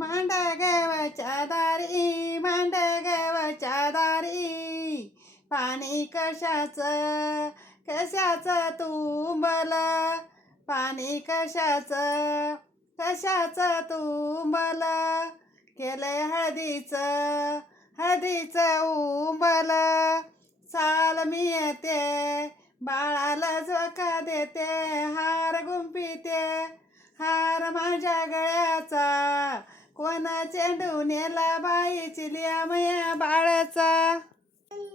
मांड गवच्या दारी मांड गवच्या दारी पाणी कशाचं कशाचं तुंबल? पाणी कशाचं कशाचं तुंबल? केलंय हळदीचं हळदीचं उंबल. साल मी येते बाळाला झोका देते हार गुंपिते हार माझ्या गळ्या कोण चेंडू नेला बाई चिलिया बाळाचा.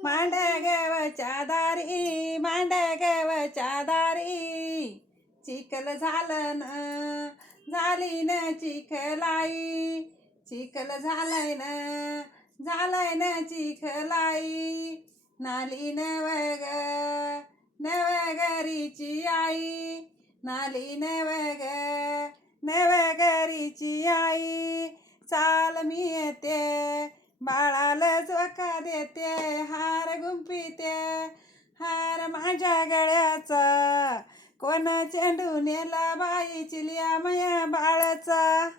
मांड्या गवच्या दारी मांड्या गवच्या दारी. चिखल झालं न झाली न चिखलाई. चिखल झालंय न झालंय न चिखलाई. नाली नवग नवगरीची आई. नाली नवग नवगरीची आई. चाल मी येते. बाळाला झोका देते. हार गुंपिते हार माझ्या गळ्याचा. कोण चेंडू नेला बाई लिया मया बाळाचा.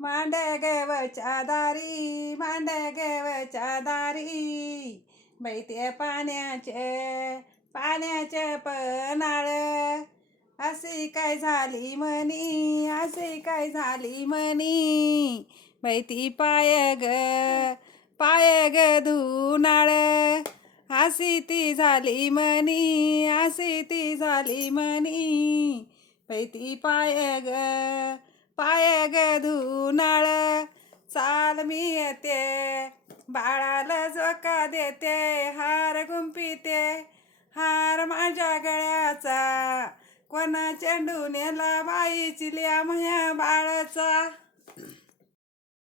मांड गवच्या दारी मांड गवच्या दारी बैते पाण्याचे पाण्याचे पनाळ अशी काय झाली म्हणी अशी काय झाली म्हणी. बैती पाय ग पाय ग धुनाळ. आसी ती झाली म्हणी आसी ती झाली म्हणी बैती पाय ग पाय ग धुनाळ. चाल मी येते बाळाला झोका देते हार गुंपिते हार माझ्या गळ्याचा कोणा चेंडू नेला बाई चिल्या माझ्या बाळाचा.